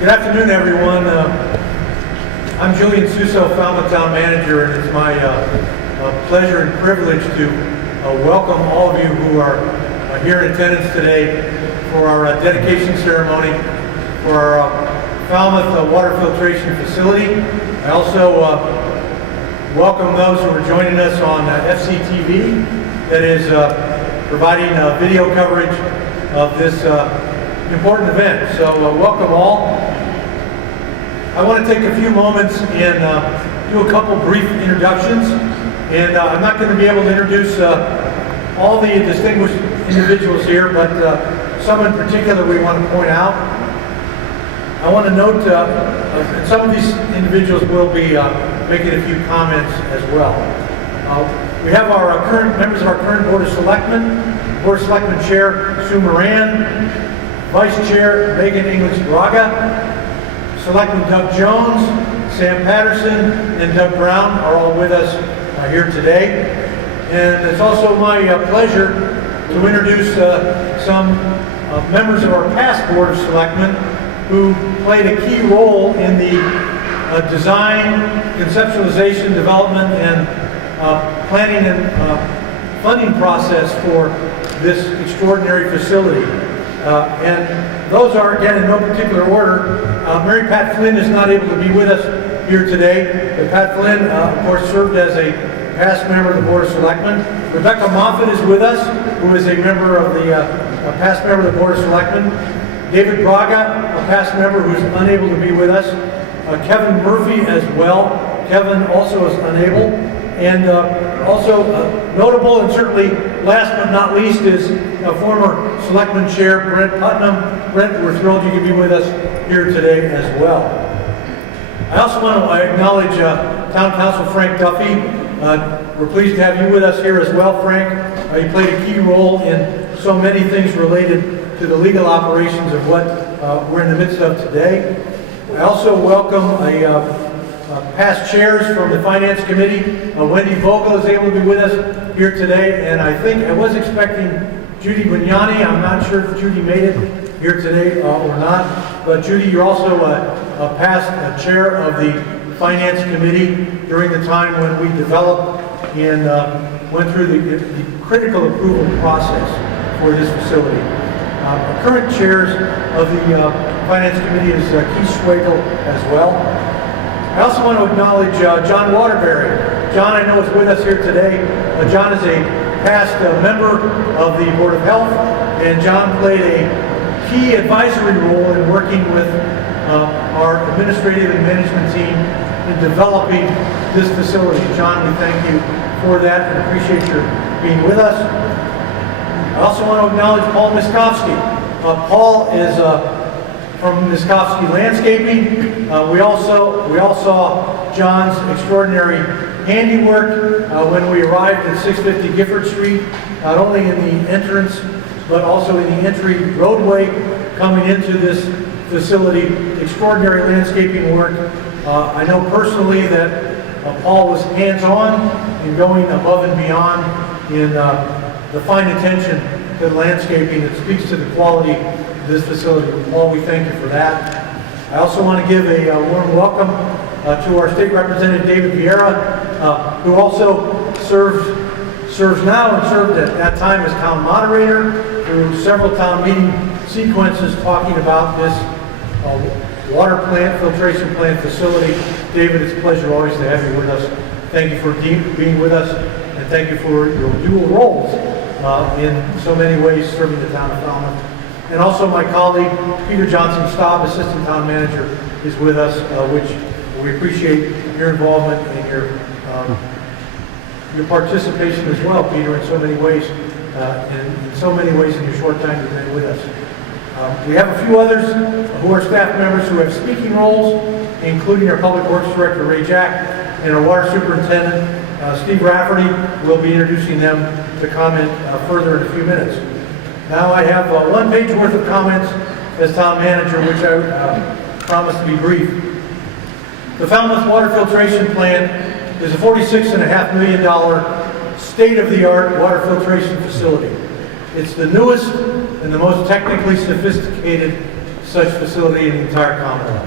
Good afternoon, everyone. I'm Julian Suso, Falmouth Town Manager, and it's my pleasure and privilege to welcome all of you who are here in attendance today for our dedication ceremony for our Falmouth water filtration facility. I also welcome those who are joining us on FCTV, that is providing video coverage of this important event. So welcome all. I want to take a few moments and do a couple brief introductions, and I'm not going to be able to introduce all the distinguished individuals here, but some in particular we want to point out. I want to note and some of these individuals will be making a few comments as well. We have our current members of our current Board of Selectmen. Board of Selectmen Chair Sue Moran, Vice Chair Megan English Braga, Selectman Doug Jones, Sam Patterson, and Doug Brown are all with us here today. And it's also my pleasure to introduce some members of our past Board of Selectmen who played a key role in the design, conceptualization, development, and planning and funding process for this extraordinary facility. And those are, again, in no particular order. Mary Pat Flynn is not able to be with us here today, but Pat Flynn, of course, served as a past member of the Board of Selectmen. Rebecca Moffett is with us, who is a member of the, a past member of the Board of Selectmen. David Braga, a past member who's unable to be with us. Kevin Murphy as well. Kevin also is unable. And also notable, and certainly last but not least, is former Selectman Chair Brent Putnam. Brent, we're thrilled you can be with us here today as well. I also want to acknowledge Town Council Frank Duffy. We're pleased to have you with us here as well, Frank. You played a key role in so many things related to the legal operations of what we're in the midst of today. I also welcome past chairs from the Finance Committee. Wendy Vogel is able to be with us here today, and I think I was expecting Judy Bugnani. I'm not sure if Judy made it here today or not, but Judy, you're also a past chair of the Finance Committee during the time when we developed and went through the critical approval process for this facility. Our current chairs of the Finance Committee is Keith Schwagel as well. I also want to acknowledge John Waterbury. John, I know, is with us here today. John is a past member of the Board of Health, and John played a key advisory role in working with our administrative and management team in developing this facility. John, we thank you for that and appreciate your being with us. I also want to acknowledge Paul Miskovsky. Paul is from Miskovsky Landscaping. We all saw John's extraordinary handiwork when we arrived at 650 Gifford Street, not only in the entrance, but also in the entry roadway coming into this facility. Extraordinary landscaping work. I know personally that Paul was hands-on in going above and beyond in the fine attention to the landscaping that speaks to the quality of this facility. Paul, we thank you for that. I also want to give a warm welcome to our State Representative David Vieira, who also serves now and served at that time as town moderator through several town meeting sequences talking about this water plant, filtration plant facility. David, it's a pleasure always to have you with us. Thank you for being with us, and thank you for your dual roles in so many ways serving the town of Falmouth. And also my colleague, Peter Johnson Staub, Assistant Town Manager, is with us, which we appreciate your involvement and your participation as well, Peter, in so many ways, in your short time you've been with us. We have a few others who are staff members who have speaking roles, including our Public Works Director, Ray Jack, and our Water Superintendent, Steve Rafferty. We'll be introducing them to comment further in a few minutes. Now I have 1 page worth of comments as town manager, which I promise to be brief. The Falmouth Water Filtration Plant is a $46.5 million state-of-the-art water filtration facility. It's the newest and the most technically sophisticated such facility in the entire Commonwealth.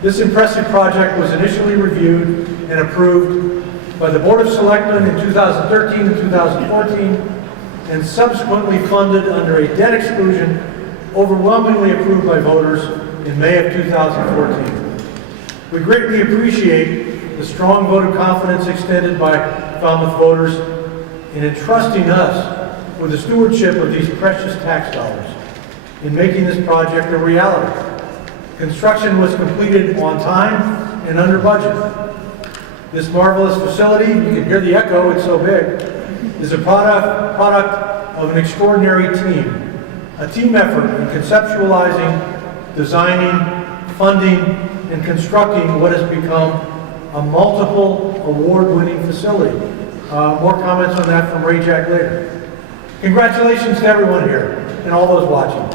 This impressive project was initially reviewed and approved by the Board of Selectmen in 2013 and 2014, and subsequently funded under a debt exclusion overwhelmingly approved by voters in May of 2014. We greatly appreciate the strong vote of confidence extended by Falmouth voters in entrusting us with the stewardship of these precious tax dollars in making this project a reality. Construction was completed on time and under budget. This marvelous facility, you can hear the echo, it's so big, is a product of an extraordinary team. A team effort in conceptualizing, designing, funding, and constructing what has become a multiple award-winning facility. More comments on that from Ray Jack later. Congratulations to everyone here and all those watching.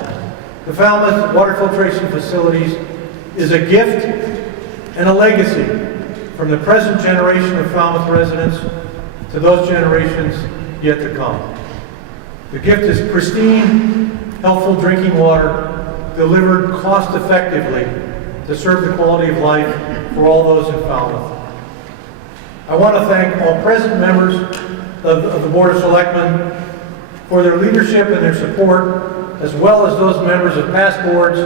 The Falmouth Water Filtration Facilities is a gift and a legacy from the present generation of Falmouth residents to those generations yet to come. The gift is pristine, healthful drinking water delivered cost-effectively to serve the quality of life for all those in Falmouth. I want to thank all present members of the Board of Selectmen for their leadership and their support, as well as those members of past boards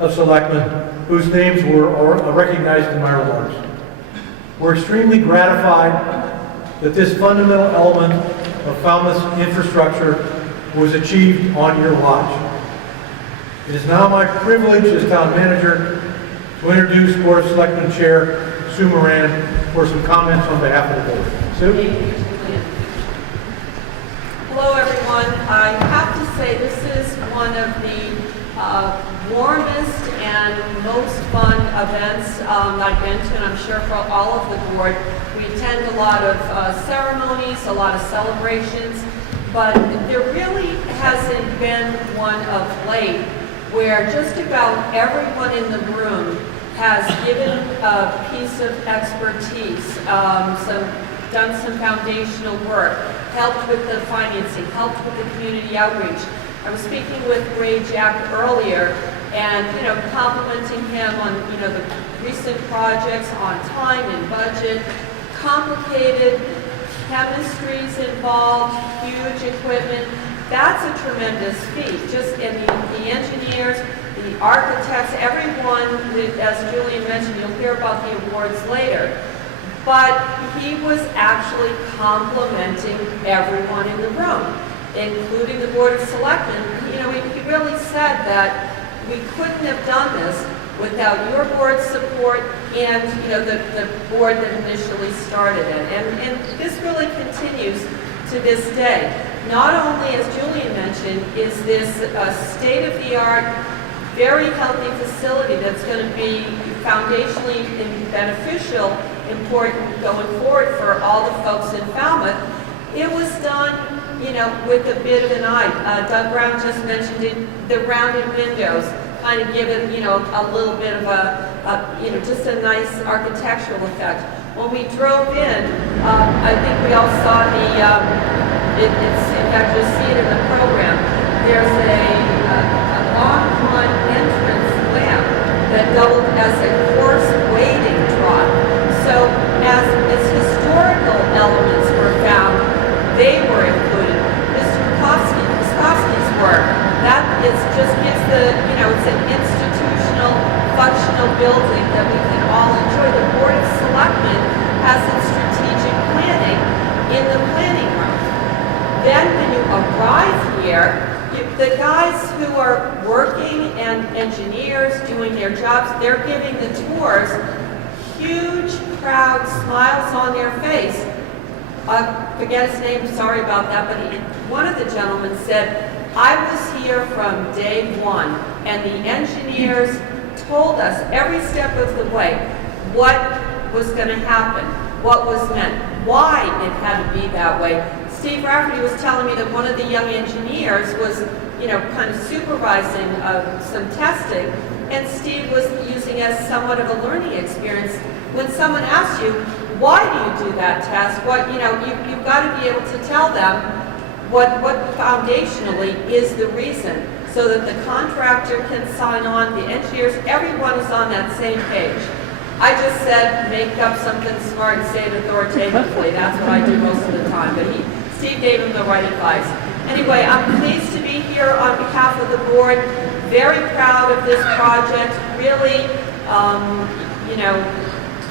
of selectmen whose names were recognized in my remarks. We're extremely gratified that this fundamental element of Falmouth's infrastructure was achieved on your watch. It is now my privilege as town manager to introduce Board of Selectmen Chair Sue Moran for some comments on behalf of the board. Sue? Thank you, Julian. Hello, everyone. I have to say this is one of the warmest and most fun events I've been to, and I'm sure for all of the board. We attend a lot of ceremonies, a lot of celebrations, but there really hasn't been one of late where just about everyone in the room has given a piece of expertise, done some foundational work, helped with the financing, helped with the community outreach. I was speaking with Ray Jack earlier and, complimenting him on, the recent projects on time and budget, complicated chemistries involved, huge equipment. That's a tremendous feat. And the engineers, the architects, everyone, as Julian mentioned, you'll hear about the awards later. But he was actually complimenting everyone in the room, including the Board of Selectmen. He really said that we couldn't have done this without your board's support and, the board that initially started it. And this really continues to this day. Not only, as Julian mentioned, is this a state-of-the-art, very healthy facility that's going to be foundationally beneficial, important going forward for all the folks in Falmouth. It was done, with a bit of an eye. Doug Brown just mentioned it, the rounded windows kind of give it, a little bit of just a nice architectural effect. When we drove in, I think we all saw in fact, you'll see it in the program. There's a long-run entrance lamp that doubled as a horse wading trough. So as historical elements were found, they were included. Mr. Koskovsky's work, just gives it's an institutional, functional building that we can all enjoy. The Board of Selectmen has its strategic planning in the planning room. Then when you arrive here, the guys who are working and engineers doing their jobs, they're giving the tours, huge proud smiles on their face. I forget his name, sorry about that, but one of the gentlemen said, I was here from day one, and the engineers told us every step of the way what was going to happen, what was meant, why it had to be that way. Steve Rafferty was telling me that one of the young engineers was, kind of supervising some testing, and Steve was using as somewhat of a learning experience. When someone asks you, why do you do that test? You've got to be able to tell them what foundationally is the reason, so that the contractor can sign on, the engineers, everyone is on that same page. I just said, make up something smart and say it authoritatively. That's what I do most of the time, but Steve gave him the right advice. Anyway, I'm pleased to be here on behalf of the board. Very proud of this project. Really, you know,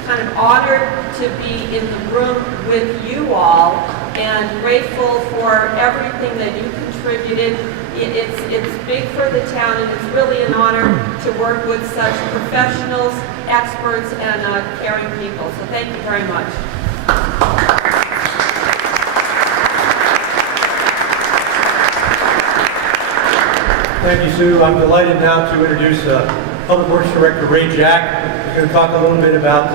kind of honored to be in the room with you all, and grateful for everything that you contributed. It's big for the town, and it's really an honor to work with such professionals, experts, and caring people. So thank you very much. Thank you, Sue. I'm delighted now to introduce Public Works Director Ray Jack. He's going to talk a little bit about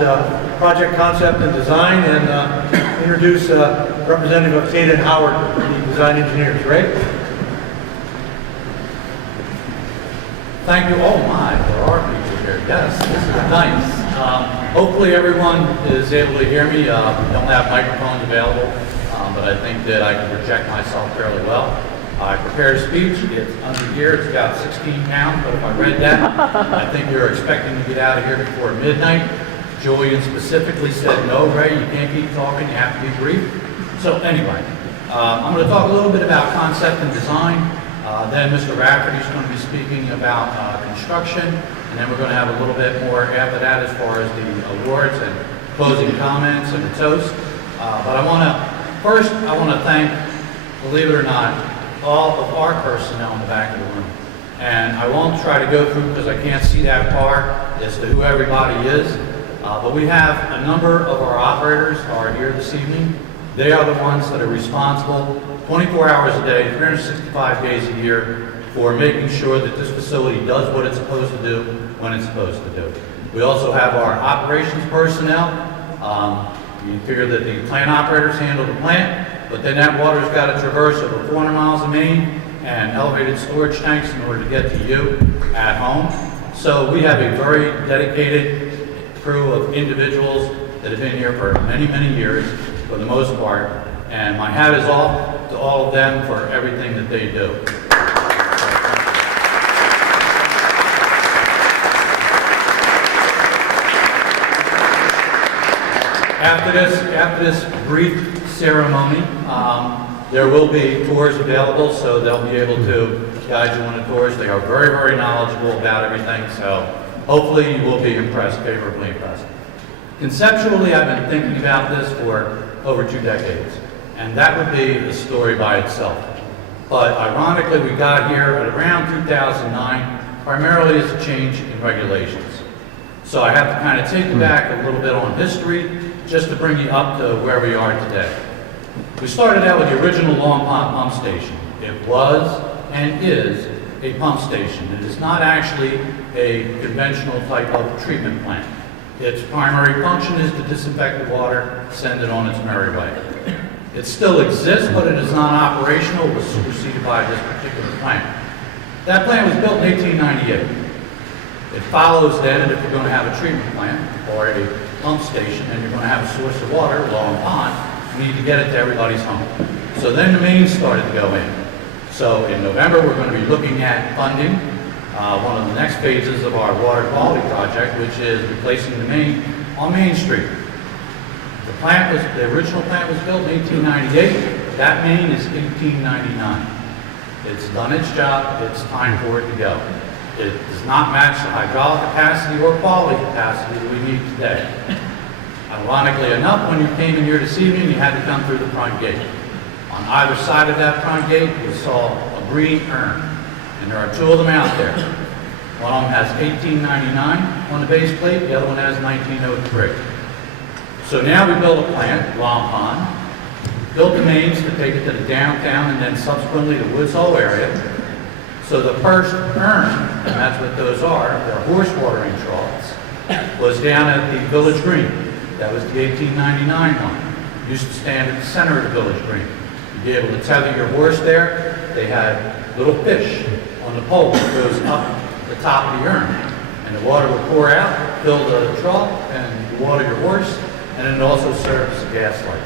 project concept and design, and introduce Representative of Tate and Howard, the design engineers. Ray? Thank you. Oh my, there are people here. Yes, this is nice. Hopefully everyone is able to hear me. We don't have microphones available, but I think that I can project myself fairly well. I prepared a speech. It's under here. It's about 16 pounds, but if I read that, I think you're expecting to get out of here before midnight. Julian specifically said, no, Ray, you can't keep talking. You have to be brief. So anyway, I'm going to talk a little bit about concept and design. Then Mr. Rafferty is going to be speaking about construction, and then we're going to have a little bit more after that as far as the awards and closing comments and the toast. But I want to thank, believe it or not, all of our personnel in the back of the room. And I won't try to go through, because I can't see that far, as to who everybody is. But we have a number of our operators are here this evening. They are the ones that are responsible 24 hours a day, 365 days a year, for making sure that this facility does what it's supposed to do when it's supposed to do. We also have our operations personnel. You figure that the plant operators handle the plant, but then that water's got to traverse over 400 miles of main and elevated storage tanks in order to get to you at home. So we have a very dedicated crew of individuals that have been here for many, many years, for the most part, and my hat is off to all of them for everything that they do. After this brief ceremony, there will be tours available, so they'll be able to guide you on the tours. They are very, very knowledgeable about everything, so hopefully you will be impressed, favorably impressed. Conceptually, I've been thinking about this for over 2 decades, and that would be a story by itself. But ironically, we got here at around 2009, primarily as a change in regulations. So I have to kind of take you back a little bit on history, just to bring you up to where we are today. We started out with the original Long Pond pump station. It was and is a pump station. It is not actually a conventional type of treatment plant. Its primary function is to disinfect the water, send it on its merry way. It still exists, but it is not operational. It was superseded by this particular plant. That plant was built in 1898. It follows then, and if you're going to have a treatment plant or a pump station and you're going to have a source of water, Long Pond, you need to get it to everybody's home. So then the mains started to go in. So in November, we're going to be looking at funding one of the next phases of our water quality project, which is replacing the main on Main Street. The original plant was built in 1898. That main is 1899. It's done its job. It's time for it to go. It does not match the hydraulic capacity or quality capacity that we need today. Ironically enough, when you came in here this evening, you had to come through the front gate. On either side of that front gate, you saw a green urn, and there are 2 of them out there. One of them has 1899 on the base plate, the other one has 1903. So now we build a plant, Long Pond, built the mains to take it to the downtown and then subsequently the Woods Hole area. So the first urn, and that's what those are, they're horse watering troughs, was down at the Village Green. That was the 1899 one. Used to stand at the center of the Village Green. You'd be able to tether your horse there. They had little fish on the pole that goes up the top of the urn. And the water would pour out, fill the trough, and you water your horse, and it also serves as a gas light.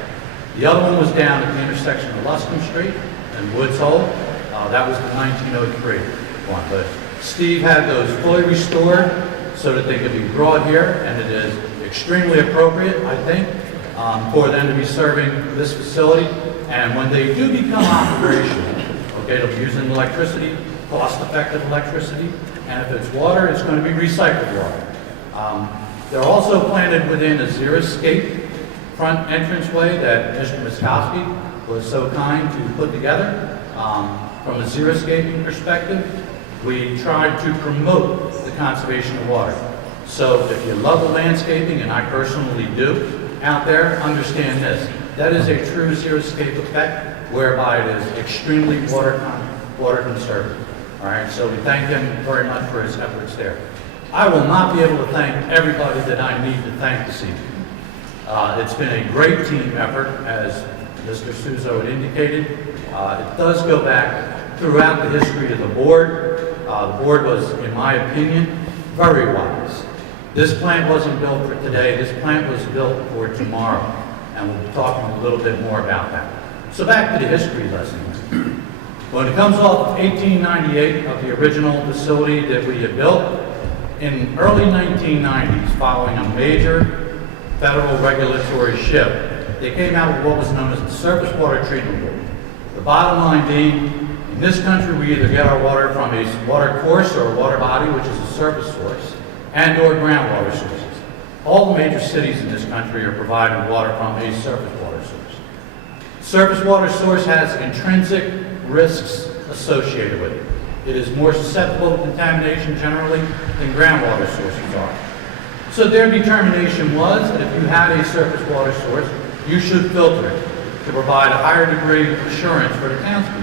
The other one was down at the intersection of Luscombe Street and and Woods Hole. That was the 1903 one, but Steve had those fully restored so that they could be brought here, and it is extremely appropriate, I think, for them to be serving this facility. And when they do become operational, okay, they'll be using electricity, cost-effective electricity, and if it's water, it's going to be recycled water. They're also planted within a zero-escape front entranceway that Mr. Miskowski was so kind to put together. From a zero-escaping perspective, we tried to promote the conservation of water. So if you love the landscaping, and I personally do, out there, understand this. That is a true zero-escape effect, whereby it is extremely water conserving. All right, so we thank him very much for his efforts there. I will not be able to thank everybody that I need to thank this evening. It's been a great team effort, as Mr. Suso had indicated. It does go back throughout the history of the board. The board was, in my opinion, very wise. This plant wasn't built for today. This plant was built for tomorrow, and we'll be talking a little bit more about that. So back to the history lesson. When it comes off of 1898 of the original facility that we had built, in early 1990s, following a major federal regulatory shift, they came out with what was known as the Surface Water Treatment Board. The bottom line being, in this country, we either get our water from a water course or a water body, which is a surface source, and or groundwater sources. All the major cities in this country are providing water from a surface water source. Surface water source has intrinsic risks associated with it. It is more susceptible to contamination generally than groundwater sources are. So their determination was that if you had a surface water source, you should filter it to provide a higher degree of assurance for the townspeople.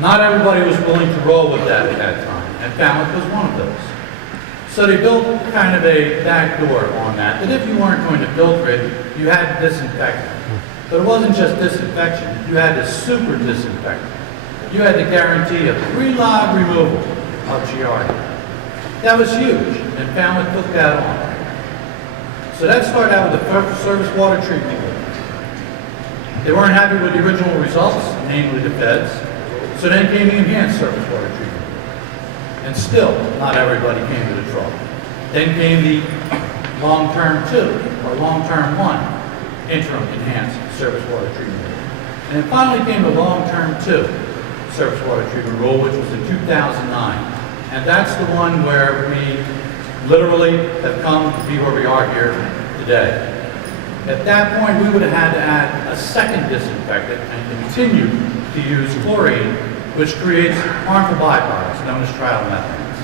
Not everybody was willing to roll with that at that time, and Falmouth was one of those. So they built kind of a back door on that if you weren't going to filter it, you had to disinfect it. But it wasn't just disinfection, you had to super disinfect it. You had to guarantee a 3-log removal of Giardia. That was huge, and Falmouth took that on. So that started out with the surface water treatment. They weren't happy with the original results, namely the feds, so then came the enhanced surface water treatment. And still, not everybody came to the trough. Then came the long-term 2, or long-term 1, interim enhanced surface water treatment rule. And then finally came the long-term 2 surface water treatment rule, which was in 2009. And that's the one where we literally have come to be where we are here today. At that point, we would have had to add a second disinfectant and continue to use chlorine, which creates harmful byproducts known as triomethanes.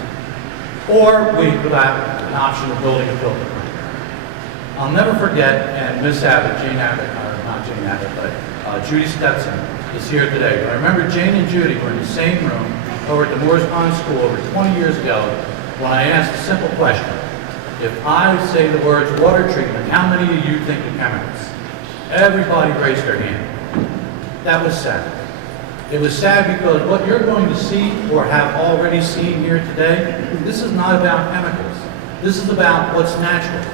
Or we could have an option of building a filter plant. I'll never forget, and Miss Abbott, Jane Abbott, not Jane Abbott, but Judy Stetson is here today. But I remember Jane and Judy were in the same room over at the Moores Pond School over 20 years ago when I asked a simple question. If I say the words water treatment, how many of you think of chemicals? Everybody raised their hand. That was sad. It was sad because what you're going to see or have already seen here today, this is not about chemicals. This is about what's natural.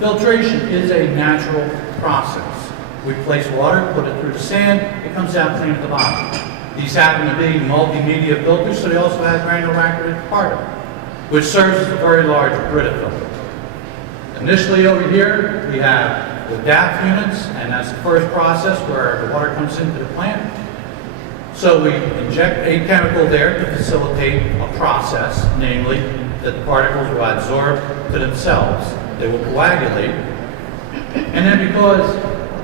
Filtration is a natural process. We place water, put it through the sand, it comes out clean at the bottom. These happen to be multimedia filters, so they also have granular activated carbon, which serves as a very large Brita filter. Initially over here, we have the DAP units, and that's the first process where the water comes into the plant. So we inject a chemical there to facilitate a process, namely that the particles will adsorb to themselves. They will coagulate. And then because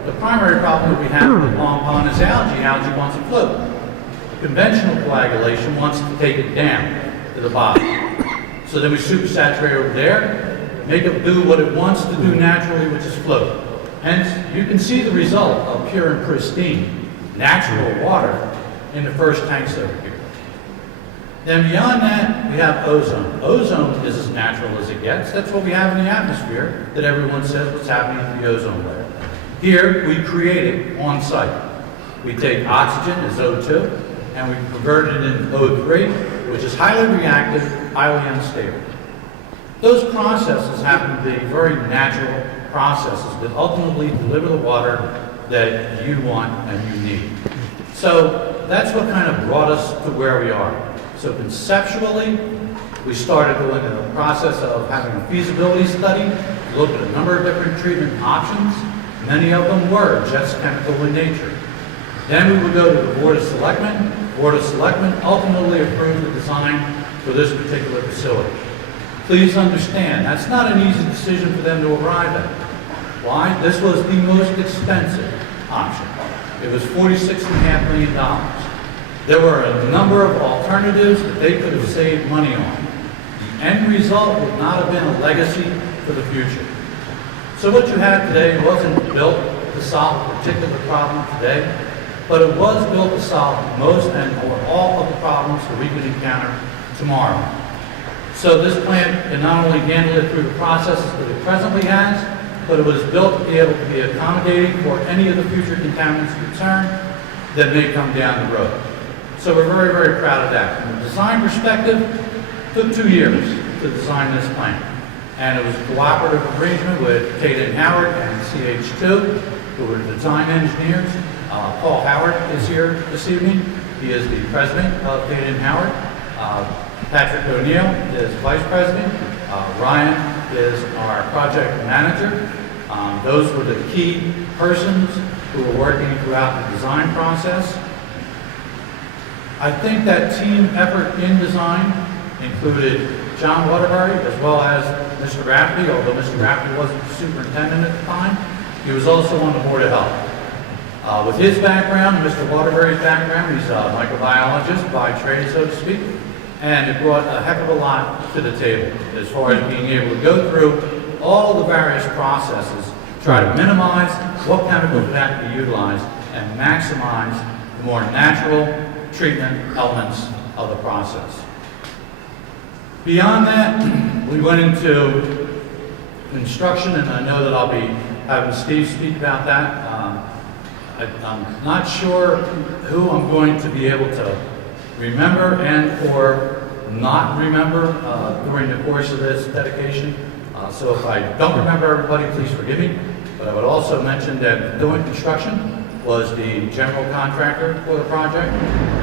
the primary problem that we have with Long Pond is algae, algae wants to float. Conventional coagulation wants to take it down to the bottom. So then we supersaturate over there, make it do what it wants to do naturally, which is float. Hence, you can see the result of pure and pristine natural water in the first tanks over here. Then beyond that, we have ozone. Ozone is as natural as it gets. That's what we have in the atmosphere that everyone says what's happening to the ozone layer. Here, we create it on site. We take oxygen as O2, and we convert it into O3, which is highly reactive, highly unstable. Those processes happen to be very natural processes that ultimately deliver the water that you want and you need. So that's what kind of brought us to where we are. So conceptually, we started going in the process of having a feasibility study, looked at a number of different treatment options. Many of them were just chemical in nature. Then we would go to the Board of Selectmen. Board of Selectmen ultimately approved the design for this particular facility. Please understand, that's not an easy decision for them to arrive at. Why? This was the most expensive option. It was $46.5 million. There were a number of alternatives that they could have saved money on. The end result would not have been a legacy for the future. So what you have today wasn't built to solve a particular problem today, but it was built to solve most and or all of the problems that we could encounter tomorrow. So this plant can not only handle it through the processes that it presently has, but it was built to be able to be accommodating for any of the future contaminants concerned that may come down the road. So we're very, very proud of that. From a design perspective, it took 2 years to design this plant. And it was a cooperative arrangement with Kate Howard and CH2, who were the design engineers. Paul Howard is here this evening. He is the president of Kate Howard. Patrick O'Neill is vice president. Ryan is our project manager. Those were the key persons who were working throughout the design process. I think that team effort in design included John Waterbury as well as Mr. Rafferty, although Mr. Rafferty wasn't the superintendent at the time. He was also on the Board of Health. With his background, Mr. Waterbury's background, he's a microbiologist by trade, so to speak, and it brought a heck of a lot to the table as far as being able to go through all the various processes, try to minimize what chemicals would have to be utilized, and maximize the more natural treatment elements of the process. Beyond that, we went into construction, and I know that I'll be having Steve speak about that. I'm not sure who I'm going to be able to remember and or not remember during the course of this dedication. So if I don't remember everybody, please forgive me. But I would also mention that doing construction was the general contractor for the project.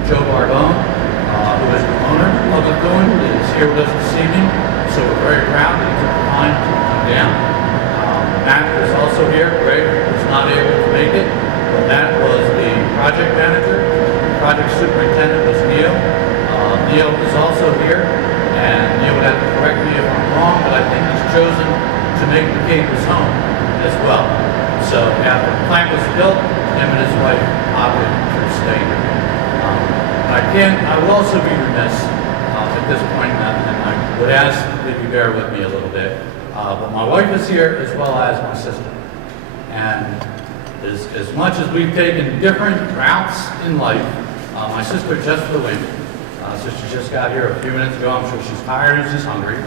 Joe Barbone, who is the owner of the doing, is here with us this evening. So we're very proud that he took the time to come down. Matt is also here. Greg was not able to make it. But Matt was the project manager. The project superintendent was Neil. Neil is also here, and Neil would have to correct me if I'm wrong, but I think he's chosen to make the cave his home as well. So after the plant was built, him and his wife opted to stay here. I will also be remiss at this point, and I would ask that you bear with me a little bit, but my wife is here as well as my sister. And as much as we've taken different routes in life, my sister just flew in. So she just got here a few minutes ago. I'm sure she's tired and she's hungry.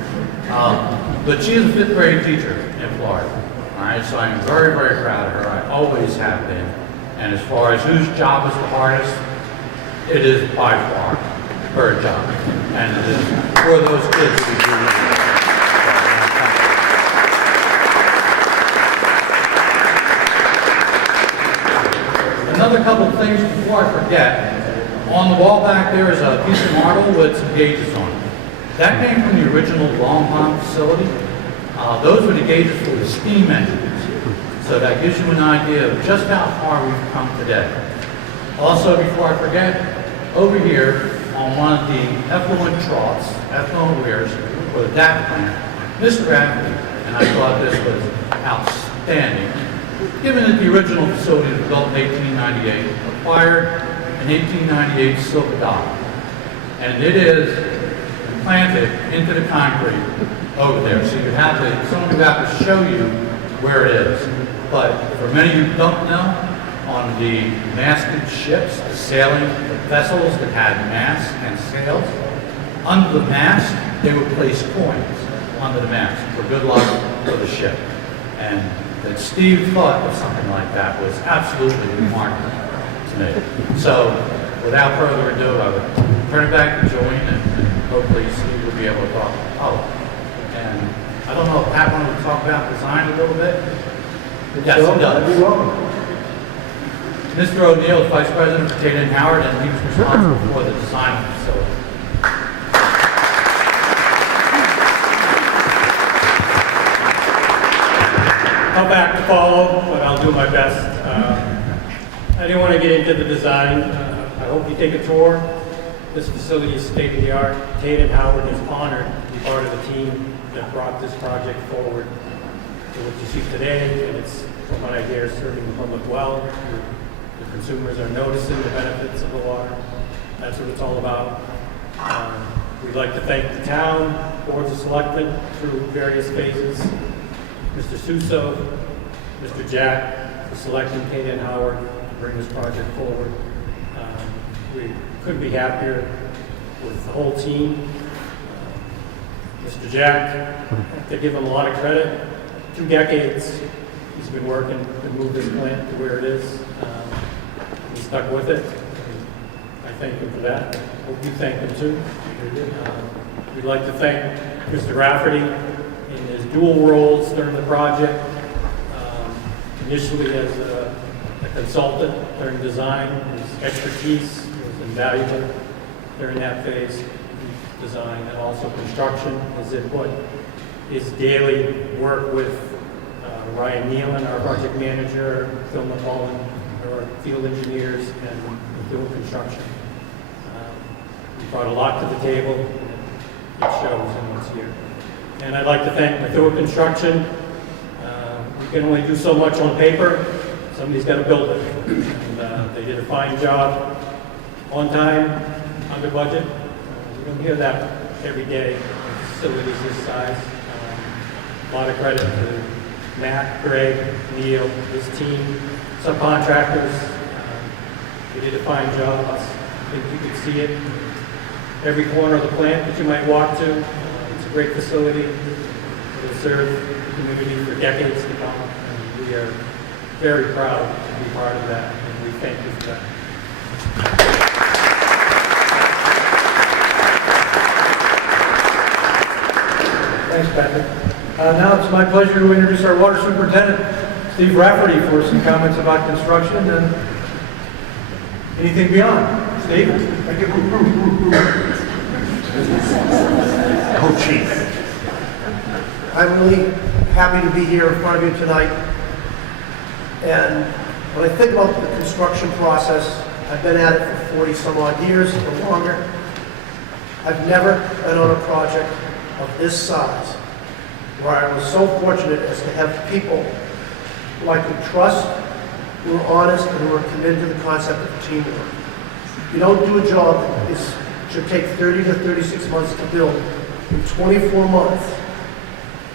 But she is a 5th grade teacher in Florida. All right, so I'm very, very proud of her. I always have been. And as far as whose job is the hardest, it is by far her job. And it is for those kids who do that. Another couple of things before I forget. On the wall back there is a piece of marble with some gauges on it. That came from the original Long Pond facility. Those were the gauges for the steam engines. So that gives you an idea of just how far we've come today. Also, before I forget, over here on one of the effluent troughs, effluent weirs for the DAP plant, Mr. Rafferty, and I thought this was outstanding, given that the original facility was built in 1898, acquired an 1898 silver dollar. And it is planted into the concrete over there. So you have to, someone would have to show you where it is. But for many who don't know, on the masted ships, the sailing vessels that had masts and sails, under the mast, they would place coins under the mast for good luck for the ship. And that Steve thought of something like that was absolutely remarkable to me. So, without further ado, I would turn it back to Joanne, and hopefully Steve will be able to talk. And I don't know if Pat wanted to talk about design a little bit. Yes, he does. You're welcome. Mr. O'Neill is Vice President for Tate and Howard, and he was responsible for the design of the facility. Tough act to follow, but I'll do my best. I didn't want to get into the design. I hope you take a tour. This facility is state-of-the-art. Tate and Howard is honored to be part of the team that brought this project forward to what you see today, and it's, from what I hear, serving the public well. The consumers are noticing the benefits of the water. That's what it's all about. We'd like to thank the town, boards of selectmen through various phases, Mr. Suso, Mr. Jack, for selecting Tate and Howard to bring this project forward. We couldn't be happier with the whole team. Mr. Jack, I have to give him a lot of credit. 2 decades he's been working to move this plant to where it is. He stuck with it. I thank him for that. Hope you thank him too. We'd like to thank Mr. Rafferty in his dual roles during the project. Initially as a consultant during design, his expertise was invaluable during that phase, design, and also construction, his input. His daily work with Ryan Nealon, our project manager, Phil McCullen, our field engineers, and doing construction. He brought a lot to the table, and it shows in what's here. And I'd like to thank Methua Construction. We can only do so much on paper. Somebody's got to build it. And they did a fine job, on time, under budget. You don't hear that every day in facilities this size. A lot of credit to Matt, Greg, Neil, his team, subcontractors. They did a fine job. I think you could see it every corner of the plant that you might walk to. It's a great facility. It will serve the community for decades to come. And we are very proud to be part of that, and we thank you for that. Thanks, Patrick. Now it's my pleasure to introduce our water superintendent, Steve Rafferty, for some comments about construction and anything beyond. Steve? Thank you. Oh, Chief. I'm really happy to be here in front of you tonight. And when I think about the construction process, I've been at it for 40 some odd years or longer. I've never been on a project of this size where I was so fortunate as to have people who I could trust, who are honest, and who are committed to the concept of teamwork. You don't do a job that should take 30 to 36 months to build in 24 months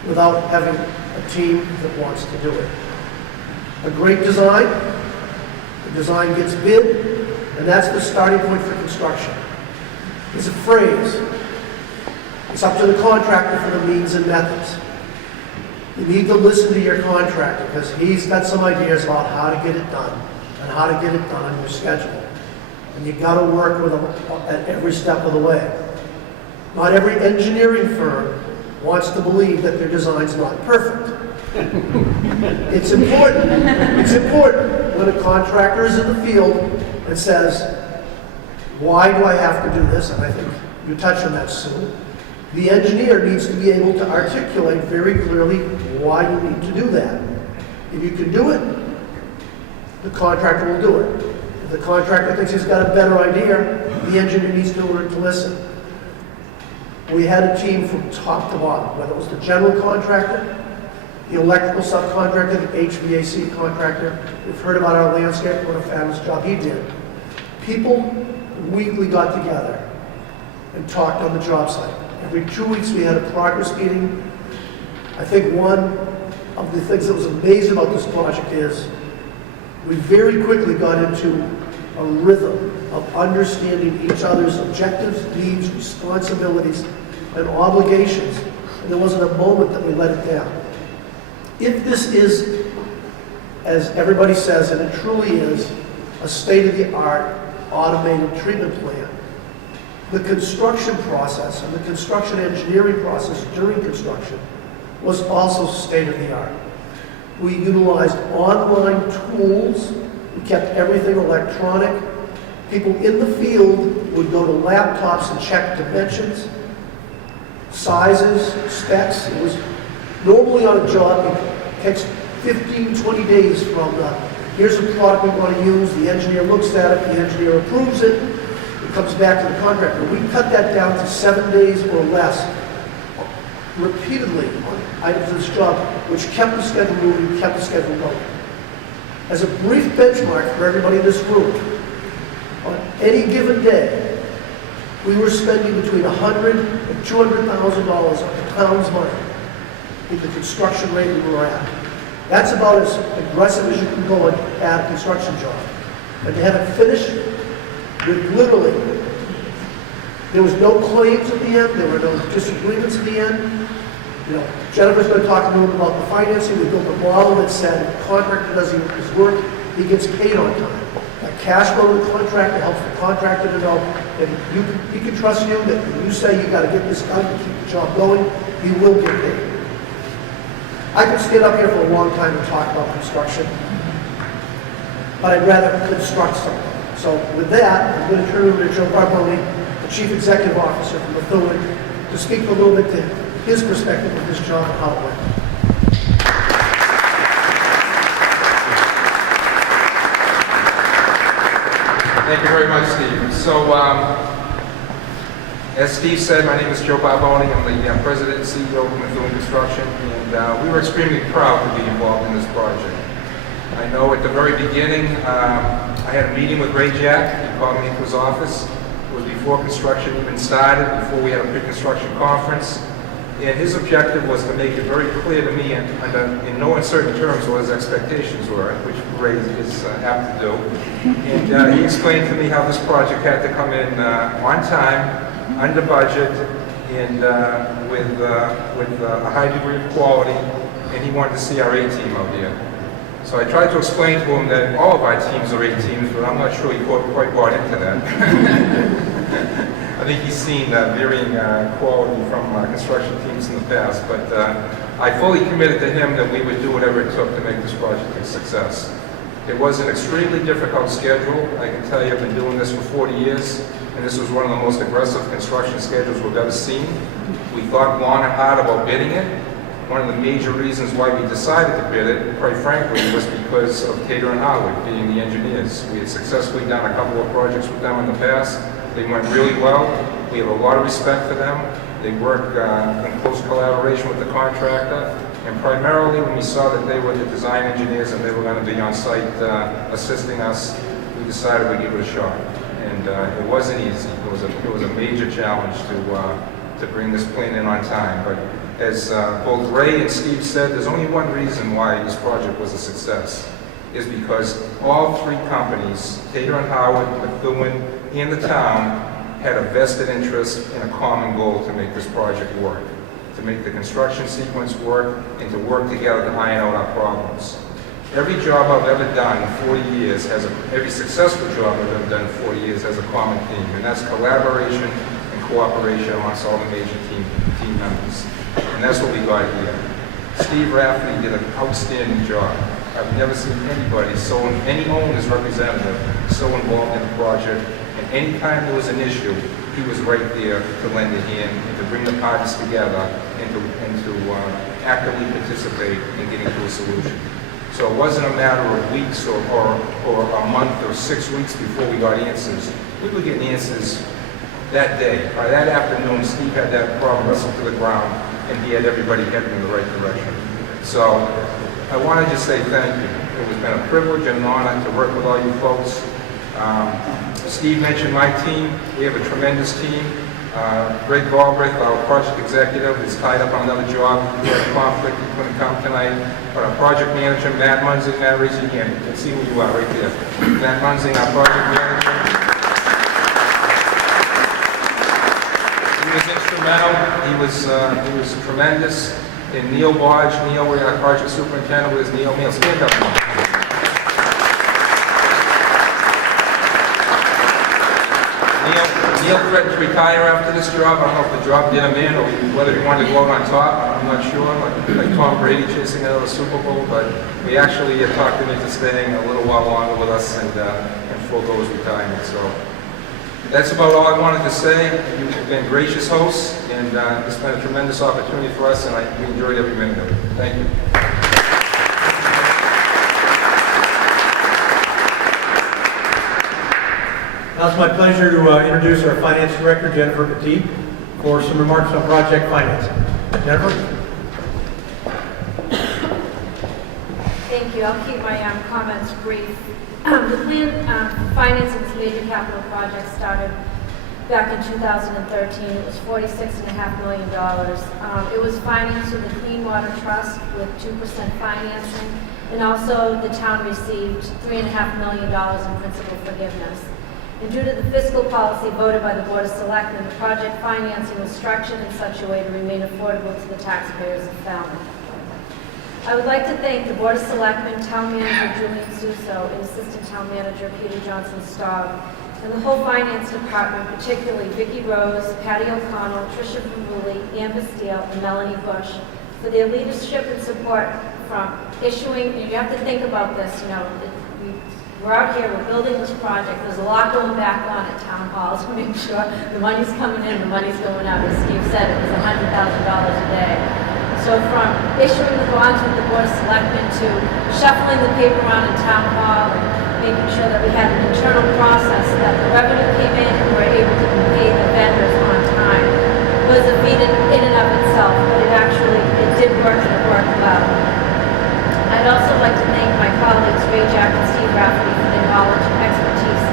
without having a team that wants to do it. A great design, the design gets bid, and that's the starting point for construction. It's a phrase. It's up to the contractor for the means and methods. You need to listen to your contractor because he's got some ideas about how to get it done and how to get it done on your schedule. And you've got to work with them at every step of the way. Not every engineering firm wants to believe that their design's not perfect. It's important. It's important when a contractor is in the field and says, why do I have to do this? And I think you touched on that soon. The engineer needs to be able to articulate very clearly why you need to do that. If you can do it, the contractor will do it. If the contractor thinks he's got a better idea, the engineer needs to learn to listen. We had a team from top to bottom, whether it was the general contractor, the electrical subcontractor, the HVAC contractor. We've heard about our landscape, what a fabulous job he did. People weekly got together and talked on the job site. Every 2 weeks we had a progress meeting. I think one of the things that was amazing about this project is we very quickly got into a rhythm of understanding each other's objectives, needs, responsibilities, and obligations. And there wasn't a moment that we let it down. If this is, as everybody says, and it truly is, a state-of-the-art automated treatment plant, the construction process and the construction engineering process during construction was also state-of-the-art. We utilized online tools We kept everything electronic. People in the field would go to laptops and check dimensions, sizes, specs. It was normally on a job, it takes 15, 20 days from here's a product we want to use, the engineer looks at it, the engineer approves it, it comes back to the contractor. We cut that down to 7 days or less, repeatedly on items of this job, which kept the schedule moving, kept the schedule going. As a brief benchmark for everybody in this room, on any given day, we were spending between $100,000 and $200,000 of the town's money in the construction rate we were at. That's about as aggressive as you can go at a construction job. And to have it finished with literally, there was no claims at the end, there were no disagreements at the end. You know, Jennifer's going to talk to you about the financing. We built a model that said the contractor does his work, he gets paid on time. That cash flow to the contractor helps the contractor to know that he can trust you, that when you say you got to get this done to keep the job going, you will get paid. I could stand up here for a long time and talk about construction, but I'd rather construct something. So with that, I'm going to turn it over to Joe Barboni, the Chief Executive Officer from Methuen, to speak a little bit to his perspective of this job and how it went. Thank you very much, Steve. So, as Steve said, my name is Joe Barboni. I'm the President and CEO of Methuen Construction, and we were extremely proud to be involved in this project. I know at the very beginning, I had a meeting with Ray Jack. He called me into his office. It was before construction even started, before we had a pre-construction conference. And his objective was to make it very clear to me, in no uncertain terms, what his expectations were, which Ray is apt to do. And he explained to me how this project had to come in on time, under budget, and with a high degree of quality, and he wanted to see our A-team out here. So I tried to explain to him that all of our teams are A-teams, but I'm not sure he quite bought into that. I think he's seen varying quality from construction teams in the past, but I fully committed to him that we would do whatever it took to make this project a success. It was an extremely difficult schedule. I can tell you I've been doing this for 40 years, and this was one of the most aggressive construction schedules we've ever seen. We thought long and hard about bidding it. One of the major reasons why we decided to bid it, quite frankly, was because of Cater and Howard being the engineers. We had successfully done a couple of projects with them in the past. They went really well. We have a lot of respect for them. They work in close collaboration with the contractor. And primarily when we saw that they were the design engineers and they were going to be on site assisting us, we decided we'd give it a shot. And it wasn't easy. It was a major challenge to bring this plane in on time. But as both Ray and Steve said, there's only one reason why this project was a success, is because all three companies, Cater and Howard, Methuen, and the town, had a vested interest in a common goal to make this project work, to make the construction sequence work, and to work together to iron out our problems. Every job I've ever done in 40 years every successful job I've ever done in 40 years has a common theme, and that's collaboration and cooperation amongst all the major team members. And that's what we got here. Steve Rafferty did an outstanding job. I've never seen anybody, any owner's representative, so involved in the project. And any time there was an issue, he was right there to lend a hand and to bring the parties together and to actively participate in getting to a solution. So it wasn't a matter of weeks or a month or 6 weeks before we got answers. We were getting answers that day. By that afternoon, Steve had that problem wrestled to the ground, and he had everybody heading in the right direction. So I want to just say thank you. It has been a privilege and an honor to work with all you folks. Steve mentioned my team. We have a tremendous team. Greg Galbraith, our project executive, is tied up on another job. He had a conflict. He couldn't come tonight. But our project manager, Matt Munzing, Matt, raise your hand. You can see who you are right there. Matt Munzing, our project manager. He was instrumental. He was tremendous. And Neil Bodge, Neil, our project superintendent, was Neil. Neil, stand up now. Neil threatened to retire after this job. I don't know if the job did him in or whether he wanted to go out on top. I'm not sure, like Tom Brady chasing another Super Bowl, but we actually talked him into staying a little while longer with us and forego his retirement. So that's about all I wanted to say. You've been gracious hosts, and it's been a tremendous opportunity for us, and we enjoyed every minute of it. Thank you. Now it's my pleasure to introduce our Finance Director, Jennifer Petit, for some remarks on project financing. Jennifer? Thank you. I'll keep my comments brief. The plan for financing this major capital project started back in 2013. It was $46.5 million. It was financed through the Clean Water Trust with 2% financing, and also the town received $3.5 million in principal forgiveness. And due to the fiscal policy voted by the Board of Selectmen, the project financing was structured in such a way to remain affordable to the taxpayers of Falmouth. I would like to thank the Board of Selectmen, Town Manager Julian Suso, and Assistant Town Manager Peter Johnson-Staub, and the whole Finance Department, particularly Vicki Rose, Patty O'Connell, Tricia Vermulli, Ann Bastille, and Melanie Bush, for their leadership and support from issuing, and you have to think about this, we're out here, we're building this project, there's a lot going back on at Town Hall to make sure the money's coming in, the money's going out. As Steve said, it was $100,000 a day. So from issuing the bonds with the Board of Selectmen to shuffling the paper around in Town Hall and making sure that we had an internal process that the revenue came in and we were able to pay the vendors on time was a feat in and of itself, but it did work and it worked well. I'd also like to thank my colleagues Ray Jack and Steve Rafferty for their knowledge and expertise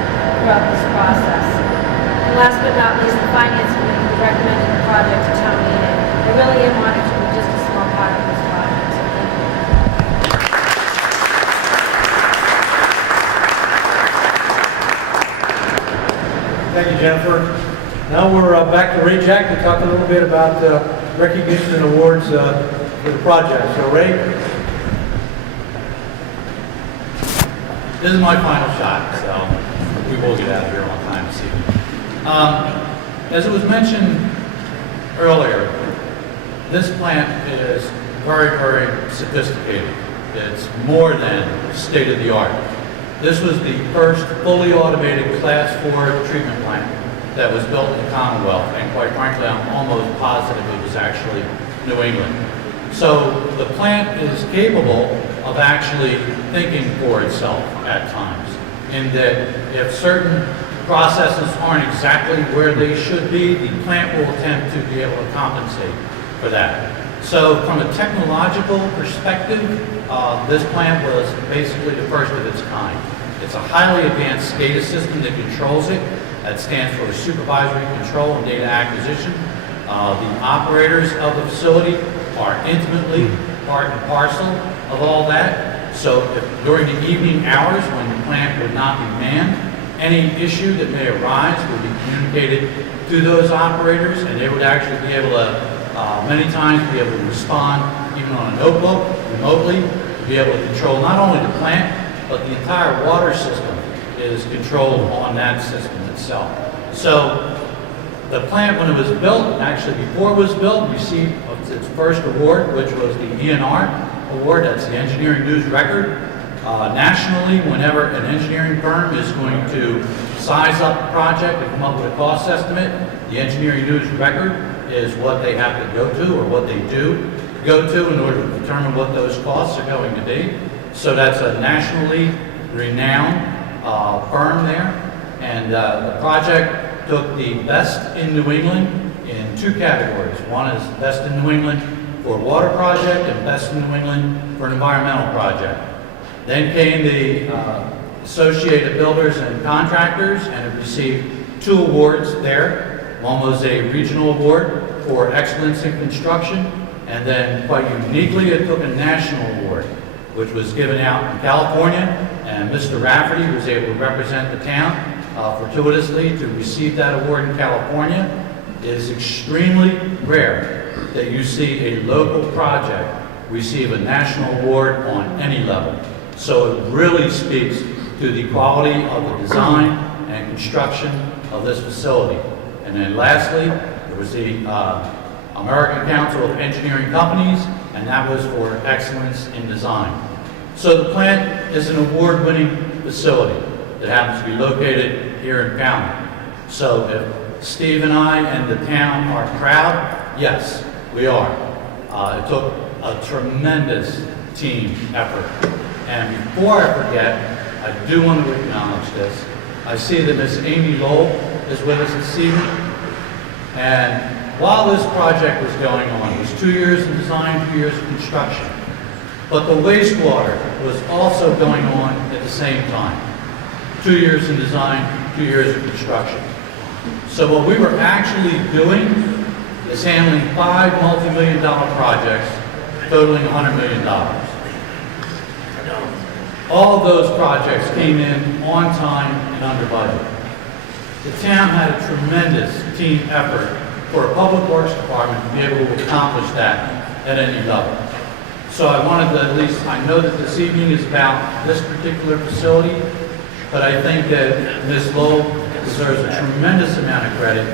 throughout this process. And last but not least, the Finance Committee who recommended the project to town meeting. I really am honored to be just a small part of this project, so thank you. Thank you, Jennifer. Now we're back to Ray Jack to talk a little bit about recognition and awards for the project. So Ray? This is my final shot, so we will get out of here on time this evening. As it was mentioned earlier, this plant is very, very sophisticated. It's more than state-of-the-art. This was the first fully automated Class 4 treatment plant that was built in the Commonwealth, and quite frankly, I'm almost positive it was actually New England. So the plant is capable of actually thinking for itself at times, in that if certain processes aren't exactly where they should be, the plant will attempt to be able to compensate for that. So from a technological perspective, this plant was basically the first of its kind. It's a highly advanced SCADA system that controls it. That stands for Supervisory Control and Data Acquisition. The operators of the facility are intimately part and parcel of all that. So if during the evening hours when the plant would not be manned, any issue that may arise would be communicated to those operators, and they would actually be able to, many times, be able to respond even on a notebook, remotely, to be able to control not only the plant, but the entire water system is controlled on that system itself. So the plant, when it was built, actually before it was built, received its first award, which was the ENR award. That's the Engineering News Record. Nationally, whenever an engineering firm is going to size up a project and come up with a cost estimate, the Engineering News Record is what they have to go to, or what they do go to, in order to determine what those costs are going to be. So that's a nationally renowned firm there. And the project took the best in New England in two categories. One is best in New England for a water project and best in New England for an environmental project. Then came the Associated Builders and Contractors, and it received two awards there. One was a regional award for excellence in construction, and then quite uniquely it took a national award, which was given out in California, and Mr. Rafferty was able to represent the town fortuitously to receive that award in California. It is extremely rare that you see a local project receive a national award on any level. So it really speaks to the quality of the design and construction of this facility. And then lastly, there was the American Council of Engineering Companies, and that was for excellence in design. So the plant is an award-winning facility that happens to be located here in Pownell. So if Steve and I and the town are proud, yes, we are. It took a tremendous team effort. And before I forget, I do want to acknowledge this. I see that Miss Amy Lowell is with us this evening. And while this project was going on, it was 2 years in design, 2 years of construction. But the wastewater was also going on at the same time. 2 years in design, 2 years of construction. So what we were actually doing is handling 5 multi-million-dollar projects totaling $100 million. All of those projects came in on time and under budget. The town had a tremendous team effort for a public works department to be able to accomplish that at any level. So I wanted to at least, I know that this evening is about this particular facility, but I think that Ms. Lowell deserves a tremendous amount of credit.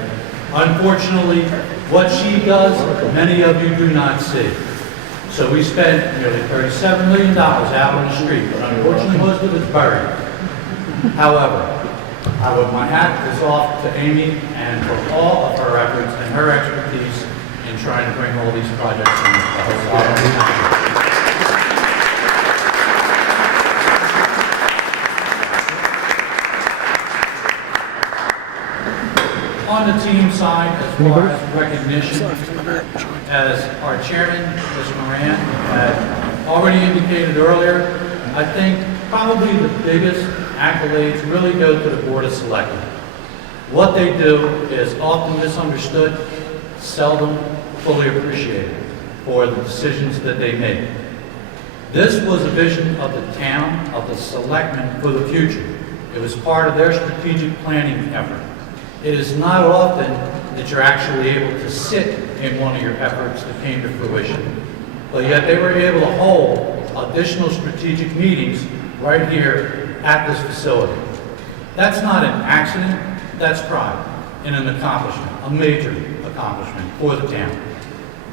Unfortunately, what she does, many of you do not see. So we spent nearly $37 million out on the street, but unfortunately most of it's buried. However, my hat is off to Amy and for all of her efforts and her expertise in trying to bring all these projects in. On the team side, as far as recognition, as our chairman, Ms. Moran, had already indicated earlier, I think probably the biggest accolades really go to the Board of Selectmen. What they do is often misunderstood, seldom fully appreciated for the decisions that they make. This was a vision of the town, of the selectmen for the future. It was part of their strategic planning effort. It is not often that you're actually able to sit in one of your efforts that came to fruition, but yet they were able to hold additional strategic meetings right here at this facility. That's not an accident, that's pride in an accomplishment, a major accomplishment for the town.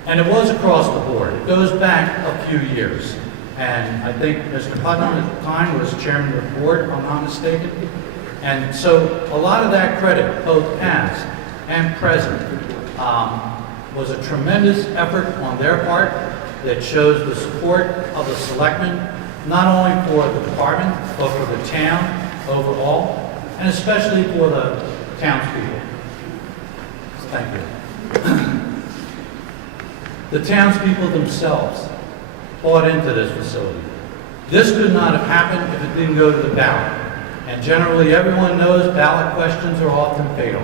And it was across the board. It goes back a few years. And I think Mr. Putnam at the time was chairman of the board, if I'm not mistaken. And so a lot of that credit, both past and present, was a tremendous effort on their part that shows the support of the selectmen, not only for the department, but for the town overall, and especially for the townspeople. Thank you. The townspeople themselves bought into this facility. This could not have happened if it didn't go to the ballot. And generally, everyone knows ballot questions are often fatal.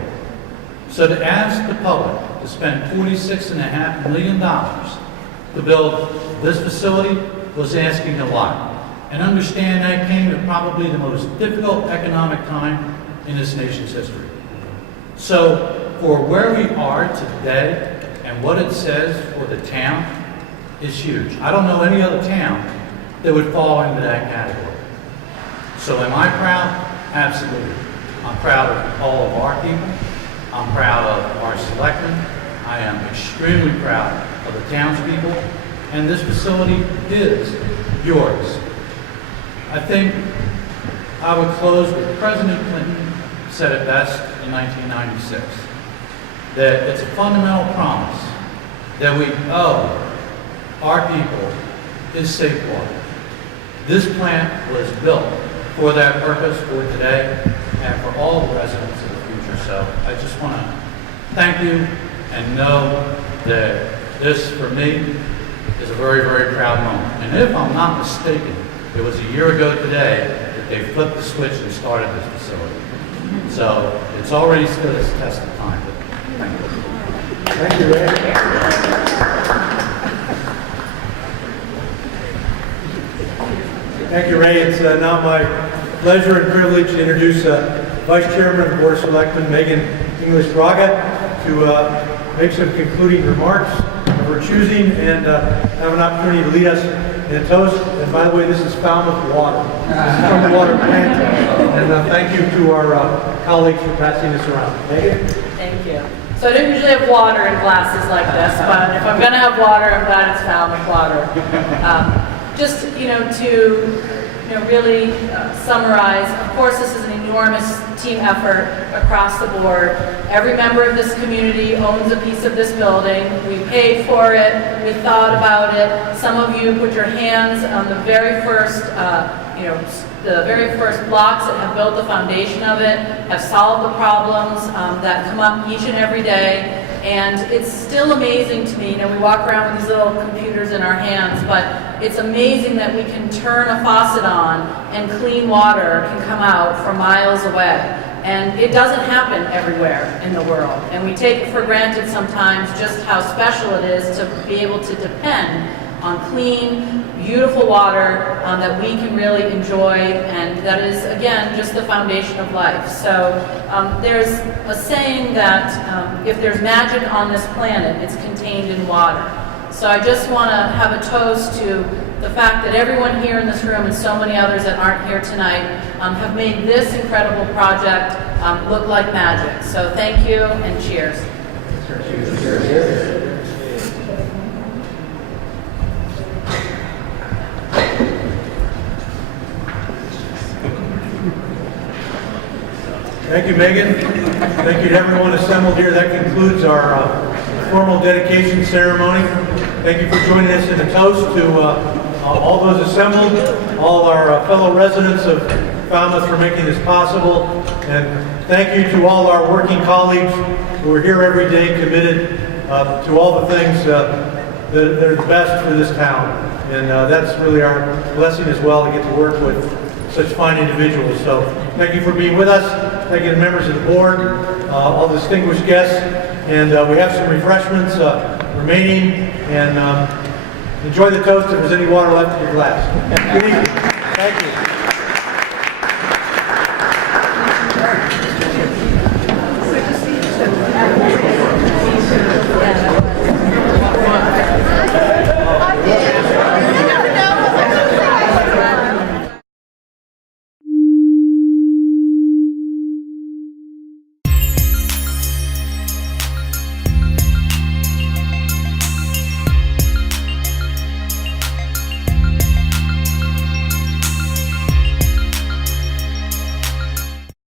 So to ask the public to spend $46.5 million to build this facility was asking a lot. And understand that came at probably the most difficult economic time in this nation's history. So for where we are today and what it says for the town is huge. I don't know any other town that would fall into that category. So am I proud? Absolutely. I'm proud of all of our people. I'm proud of our selectmen. I am extremely proud of the townspeople. And this facility is yours. I think I would close with President Clinton said it best in 1996, that it's a fundamental promise that we owe our people is safe water. This plant was built for that purpose, for today, and for all the residents of the future. So I just want to thank you and know that this, for me, is a very, very proud moment. And if I'm not mistaken, it was a year ago today that they flipped the switch and started this facility. So it's already stood its test of time. But thank you. Thank you, Ray. Thank you, Ray. It's now my pleasure and privilege to introduce Vice Chairman of the Board of Selectmen, Megan English Braga, to make some concluding remarks of her choosing and have an opportunity to lead us in a toast. And by the way, this is Falmouth water. This is from the water plant. And thank you to our colleagues for passing this around. Megan? Thank you. So I don't usually have water in glasses like this, but if I'm gonna have water, I'm glad it's Falmouth water. Just, to really summarize, of course, this is an enormous team effort across the board. Every member of this community owns a piece of this building. We paid for it, we thought about it. Some of you put your hands on the very first, the very first blocks that have built the foundation of it, have solved the problems that come up each and every day. And it's still amazing to me, we walk around with these little computers in our hands, but it's amazing that we can turn a faucet on and clean water can come out from miles away. And it doesn't happen everywhere in the world. And we take it for granted sometimes just how special it is to be able to depend on clean, beautiful water that we can really enjoy, and that is, again, just the foundation of life. So there's a saying that if there's magic on this planet, it's contained in water. So I just want to have a toast to the fact that everyone here in this room and so many others that aren't here tonight have made this incredible project look like magic. So thank you and cheers. Cheers. Thank you, Megan. Thank you to everyone assembled here. That concludes our formal dedication ceremony. Thank you for joining us in a toast to all those assembled, all our fellow residents of Falmouth for making this possible. And thank you to all our working colleagues who are here every day committed to all the things that are the best for this town. And that's really our blessing as well, to get to work with such fine individuals. So thank you for being with us. Thank you to members of the board, all distinguished guests, and we have some refreshments remaining, and enjoy the toast if there's any water left in your glass. Good evening. Thank you.